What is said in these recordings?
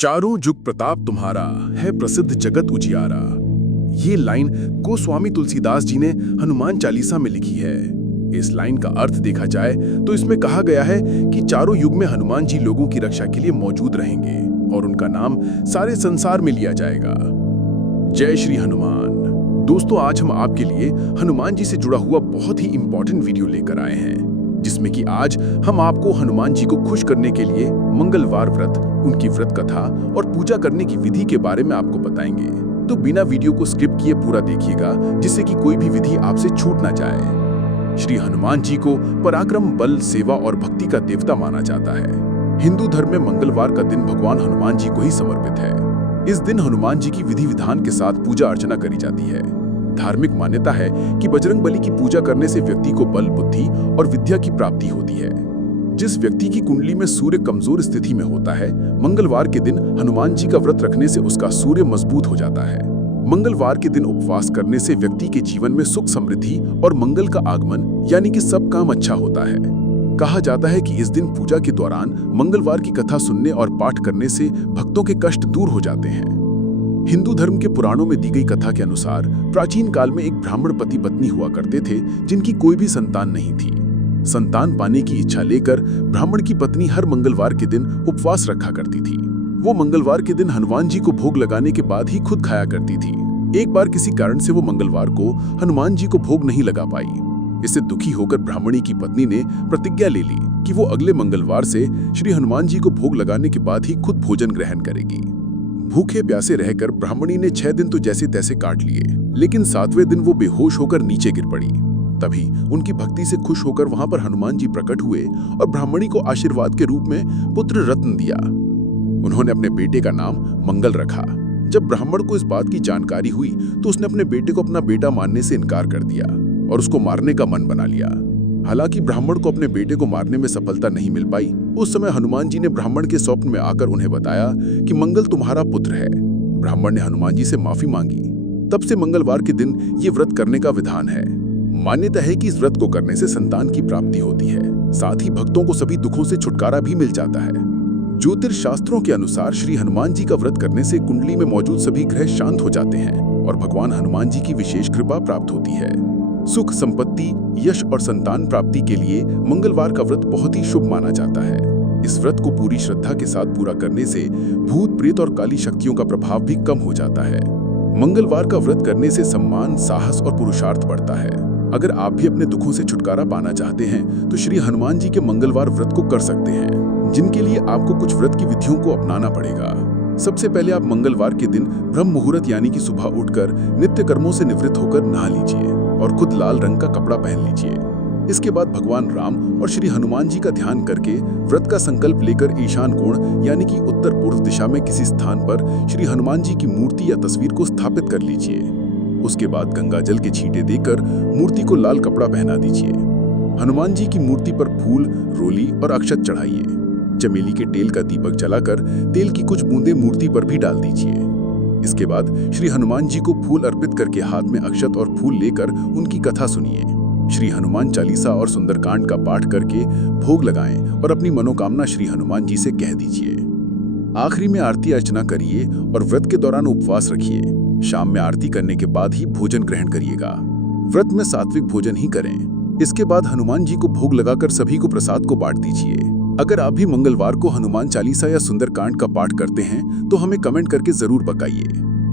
चारों जुग प्रताप तुम्हारा है प्रसिद्ध जगत उजियारा। ये लाइन गोस्वामी तुलसीदास जी ने हनुमान चालीसा में लिखी है। इस लाइन का अर्थ देखा जाए तो इसमें कहा गया है कि चारों युग में हनुमान जी लोगों की रक्षा के लिए मौजूद रहेंगे और उनका नाम सारे संसार में लिया जाएगा। जय श्री हनुमान। दोस्तों, आज हम आपके लिए हनुमान जी से जुड़ा हुआ बहुत ही इंपॉर्टेंट वीडियो लेकर आए हैं, जिसमें कि आज हम आपको हनुमान जी को खुश करने के लिए मंगलवार व्रत, उनकी व्रत कथा और पूजा करने की विधि के बारे में आपको बताएंगे। तो बिना वीडियो को स्किप किए पूरा देखिएगा, जिससे कि कोई भी विधि आपसे छूट ना जाए। श्री हनुमान जी को पराक्रम, बल, सेवा और भक्ति का देवता माना जाता है। हिंदू धर्म में मंगलवार का दिन भगवान हनुमान जी को ही समर्पित है। इस दिन हनुमान जी की विधि विधान के साथ पूजा अर्चना करी जाती है। धार्मिक मान्यता है कि बजरंगबली की पूजा करने से व्यक्ति को बल, बुद्धि और विद्या की प्राप्ति होती है। जिस व्यक्ति की कुंडली में सूर्य कमजोर स्थिति में होता है, मंगलवार के दिन हनुमान जी का व्रत रखने से उसका सूर्य मजबूत हो जाता है। मंगलवार के दिन उपवास करने से व्यक्ति के जीवन में सुख, समृद्धि और मंगल का आगमन, यानी कि सब काम अच्छा होता है। कहा जाता है कि इस दिन पूजा के दौरान मंगलवार की कथा सुनने और पाठ करने से भक्तों के कष्ट दूर हो जाते हैं। हिंदू धर्म के पुराणों में दी गई कथा के अनुसार प्राचीन काल में एक ब्राह्मण पति पत्नी हुआ करते थे, जिनकी कोई भी संतान नहीं थी। संतान पाने की इच्छा लेकर ब्राह्मण की पत्नी हर मंगलवार के दिन उपवास रखा करती थी। वो मंगलवार के दिन हनुमान जी को भोग लगाने के बाद ही खुद खाया करती थी। एक बार किसी कारण से वो मंगलवार को हनुमान जी को भोग नहीं लगा पाई। इससे दुखी होकर ब्राह्मणी की पत्नी ने प्रतिज्ञा ले ली कि वो अगले मंगलवार से श्री हनुमान जी को भोग लगाने के बाद ही खुद भोजन ग्रहण करेगी। भूखे प्यासे रहकर ब्राह्मणी ने 6 दिन तो जैसे तैसे काट लिए, लेकिन 7वें दिन वो बेहोश होकर नीचे गिर पड़ी। तभी उनकी भक्ति से खुश होकर वहां पर हनुमान जी प्रकट हुए और ब्राह्मणी को आशीर्वाद के रूप में पुत्र रत्न दिया। उन्होंने अपने बेटे का नाम मंगल रखा। जब ब्राह्मण को इस बात की जानकारी हुई तो उसने अपने बेटे को अपना बेटा मानने से इनकार कर दिया और उसको मारने का मन बना लिया। हालांकि ब्राह्मण को अपने बेटे को मारने में सफलता नहीं मिल पाई। उस समय हनुमान जी ने ब्राह्मण के स्वप्न में आकर उन्हें बताया कि मंगल तुम्हारा पुत्र है। ब्राह्मण ने हनुमान जी से माफी मांगी। तब से मंगलवार के दिन ये व्रत करने का विधान है। मान्यता है कि इस व्रत को करने से संतान की प्राप्ति होती है, साथ ही भक्तों को सभी दुखों से छुटकारा भी मिल जाता है। ज्योतिष शास्त्रों के अनुसार श्री हनुमान जी का व्रत करने से कुंडली में मौजूद सभी ग्रह शांत हो जाते हैं और भगवान हनुमान जी की विशेष कृपा प्राप्त होती है। सुख, संपत्ति, यश और संतान प्राप्ति के लिए मंगलवार का व्रत बहुत ही शुभ माना जाता है। इस व्रत को पूरी श्रद्धा के साथ पूरा करने से भूत, प्रेत और काली शक्तियों का प्रभाव भी कम हो जाता है। मंगलवार का व्रत करने से सम्मान, साहस और पुरुषार्थ बढ़ता है। अगर आप भी अपने दुखों से छुटकारा पाना चाहते हैं तो श्री हनुमान जी के मंगलवार व्रत को कर सकते हैं, जिनके लिए आपको कुछ व्रत की विधियों को अपनाना पड़ेगा। सबसे पहले आप मंगलवार के दिन ब्रह्म मुहूर्त यानी कि सुबह उठकर नित्य कर्मों से निवृत्त होकर नहा लीजिए और खुद लाल रंग का कपड़ा पहन लीजिए। इसके बाद भगवान राम और श्री हनुमान जी का ध्यान करके व्रत का संकल्प लेकर ईशान कोण यानी कि उत्तर पूर्व दिशा में किसी स्थान पर श्री हनुमान जी की मूर्ति या तस्वीर को स्थापित कर लीजिए। उसके बाद गंगा जल के छींटे देकर मूर्ति को लाल कपड़ा पहना दीजिए। हनुमान जी की मूर्ति पर फूल, रोली और अक्षत चढ़ाइए। चमेली के तेल का दीपक जलाकर तेल की कुछ बूंदें मूर्ति पर भी डाल दीजिए। इसके बाद श्री हनुमान जी को फूल अर्पित करके हाथ में अक्षत और फूल लेकर उनकी कथा सुनिए। श्री हनुमान चालीसा और सुंदरकांड का पाठ करके भोग लगाएं और अपनी मनोकामना श्री हनुमान जी से कह दीजिए। आखिरी में आरती अर्चना करिए और व्रत के दौरान उपवास रखिए। शाम में आरती करने के बाद ही भोजन ग्रहण करिएगा। व्रत में सात्विक भोजन ही करें। इसके बाद हनुमान जी को भोग लगाकर सभी को प्रसाद को बांट दीजिए। अगर आप भी मंगलवार को हनुमान चालीसा या सुंदरकांड का पाठ करते हैं तो हमें कमेंट करके जरूर बताइए।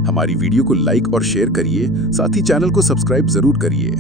हमारी वीडियो को लाइक और शेयर करिए, साथ ही चैनल को सब्सक्राइब जरूर करिए।